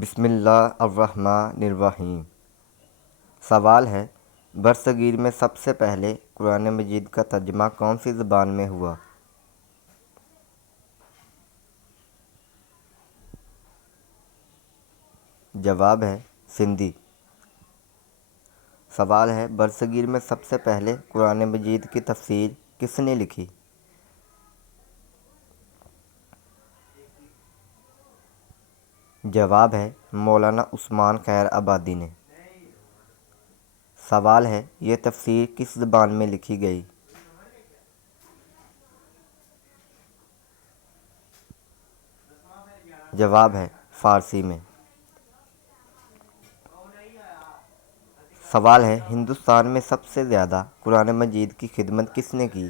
بسم اللہ الرحمن الرحیم۔ سوال ہے، برصغیر میں سب سے پہلے قرآن مجید کا ترجمہ کون سی زبان میں ہوا؟ جواب ہے سندھی۔ سوال ہے، برصغیر میں سب سے پہلے قرآن مجید کی تفسیر کس نے لکھی؟ جواب ہے مولانا عثمان خیر آبادی نے۔ سوال ہے، یہ تفسیر کس زبان میں لکھی گئی؟ جواب ہے فارسی میں۔ سوال ہے، ہندوستان میں سب سے زیادہ قرآن مجید کی خدمت کس نے کی؟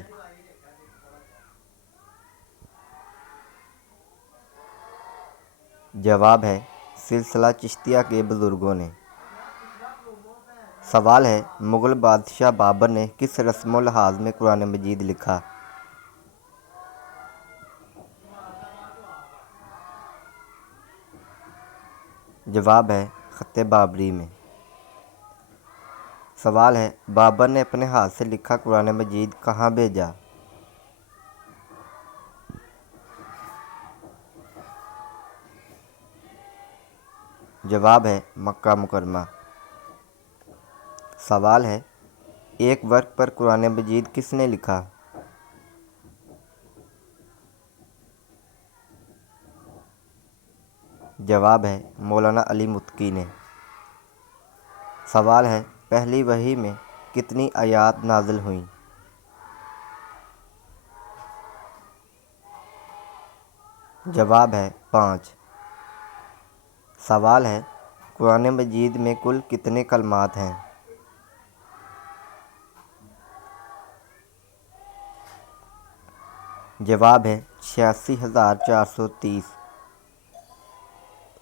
جواب ہے سلسلہ چشتیہ کے بزرگوں نے۔ سوال ہے، مغل بادشاہ بابر نے کس رسم و لحاظ میں قرآن مجید لکھا؟ جواب ہے خط بابری میں۔ سوال ہے، بابر نے اپنے ہاتھ سے لکھا قرآن مجید کہاں بھیجا؟ جواب ہے مکہ مکرمہ۔ سوال ہے، ایک ورق پر قرآن مجید کس نے لکھا؟ جواب ہے مولانا علی متقی نے۔ سوال ہے، پہلی وحی میں کتنی آیات نازل ہوئیں؟ جواب ہے 5۔ سوال ہے، قرآن مجید میں کل کتنے کلمات ہیں؟ جواب ہے 86,430۔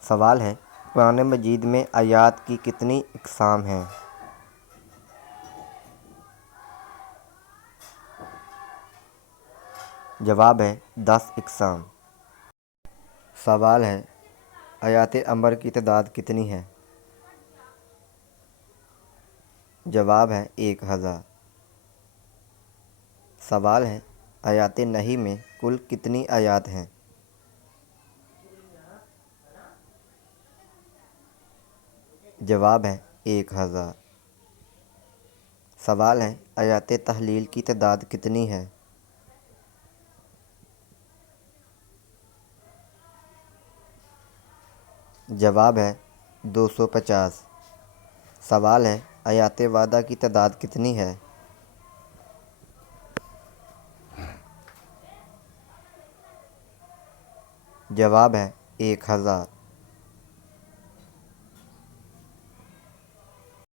سوال ہے، قرآن مجید میں آیات کی کتنی اقسام ہیں؟ جواب ہے 10 اقسام۔ سوال ہے، آیات امر کی تعداد کتنی ہے؟ جواب ہے 1000۔ سوال ہے، آیات نہی میں کل کتنی آیات ہیں؟ جواب ہے 1000۔ سوال ہے، آیات تحلیل کی تعداد کتنی ہے؟ جواب ہے 250۔ سوال ہے، آیات وعدہ کی تعداد کتنی ہے؟ جواب ہے 1000۔